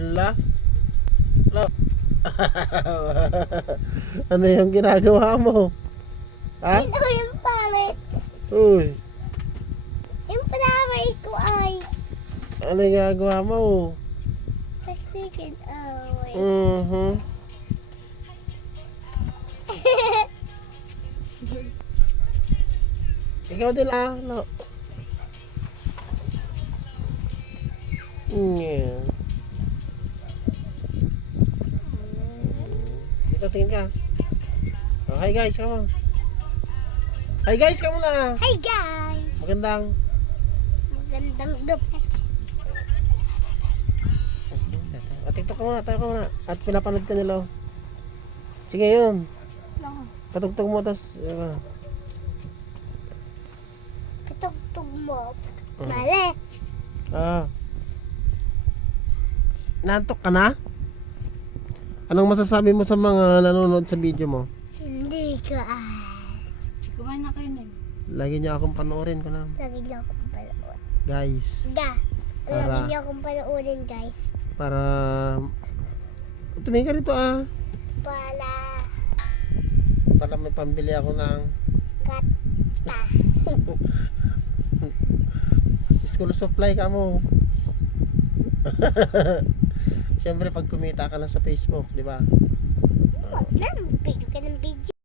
La? La? Ano yung ginagawa mo? Ha? Ito yung palit. Uy, Yung palaway ko ay ano yung ginagawa mo? second away. Ikaw din no? Yeah. Ito, tingin ka. Oh, hi guys, come on. Hi guys, come na. Hi guys! Magandang. Magandang gabi. TikTok ka muna, tayo ka muna. At pinapanood ka nila. Sige yun. Patugtog mo, tapos Katugtog mo. Mm. Mali. Nantok ka na? Anong masasabi mo sa mga nanonood sa video mo? Hindi ko Kumain na kayo na. Lagi niya akong panoorin ko na. Lagi niyo akong panood. Guys, Lagi Para- niyo akong panoorin guys. para tumingin ka rito para may pambili ako ng Gata. school supply ka mo. Siyempre pag kumita ka na sa Facebook, di ba? Wag lang. Video ka ng video.